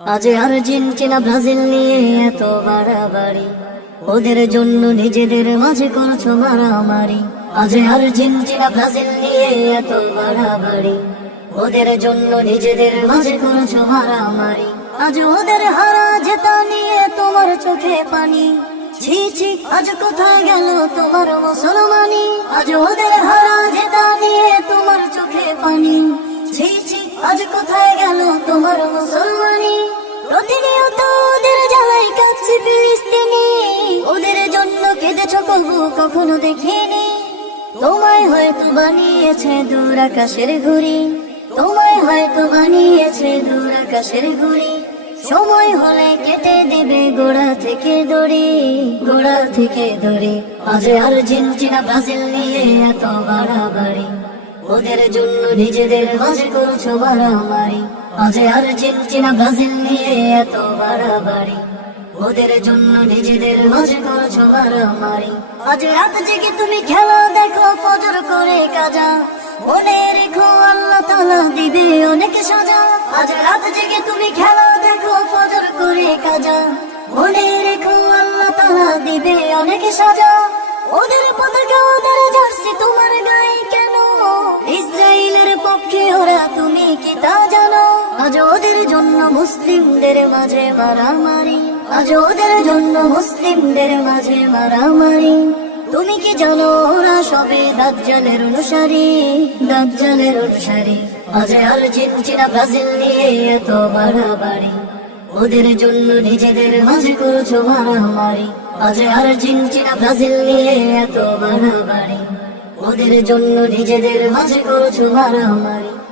আজ Argentina Brazil নিয়ে এত বাড়াবাড়ি, ওদের জন্য নিজেদের মাঝে করছো মারামারি। আজ আর্জেন্টিনা ব্রাজিল নিয়ে এত বাড়াবাড়ি, ওদের জন্য নিজেদের মাঝে করছো মারামারি। আজ ওদের হারা জেতা নিয়ে তোমার চোখে পানি, ছি ছি আজ কোথায় গেল তোমার মুসলমানি। আজ ওদের হারা জেতা নিয়ে তোমার চোখে পানি, ছি ছি আজ কোথায় গেল তোমার মুসলমানি। প্রতিনিয়ত ওদের জ্বালাই কাছে ফিলিস্তিনি, ওদের জন্য কেঁদেছ কবু কখনো দেখিনি। তোমায় হয়তো বানিয়েছে দূর আকাশের ঘুড়ি, তোমায় হয়তো বানিয়েছে দূর আকাশের ঘুড়ি। সময় হলে কেটে দেবে গোড়া থেকে দড়ি, গোড়া থেকে দড়ি। আজ আর্জেন্টিনা ব্রাজিল নিয়ে এত বাড়াবাড়ি, ওদের জন্য নিজেদের মাঝে করছো মারামারি। আজ আর্জেন্টিনা ব্রাজিল নিয়ে এত বাড়াবাড়ি, ওদের জন্য নিজেদের মাঝে করছো মারামারি। আজ রাত জেগে তুমি খেলা দেখো ফজর করে কাজা, মনে রেখো আল্লাহ তাআলা দিবে অনেক সাজা। আজ রাত জেগে তুমি খেলা দেখো ফজর করে কাজা, মনে রেখো আল্লাহ তাআলা দিবে অনেক সাজা। ওদের পতাকা ওদের জার্সি তোমার গায়ে কেন? ইসরায়েলের পক্ষে ওরা, তুমি কি তা জানো? আজ ওদের জন্য মুসলিমদের মাঝে মারামারি, আজ ওদের জন্য মুসলিমদের মাঝে মারামারি। তুমি কি জানো ওরা সবে দাজ্জালের অনুসারী, দাজ্জালের অনুসারী। আজ আর্জেন্টিনা ব্রাজিল নিয়ে এত বাড়াবাড়ি, ওদের জন্য নিজেদের মাঝে করছো মারামারি। আজ আর্জেন্টিনা ব্রাজিল নিয়ে এত বাড়াবাড়ি, ওদের জন্য নিজেদের মাঝে করছো মারামারি।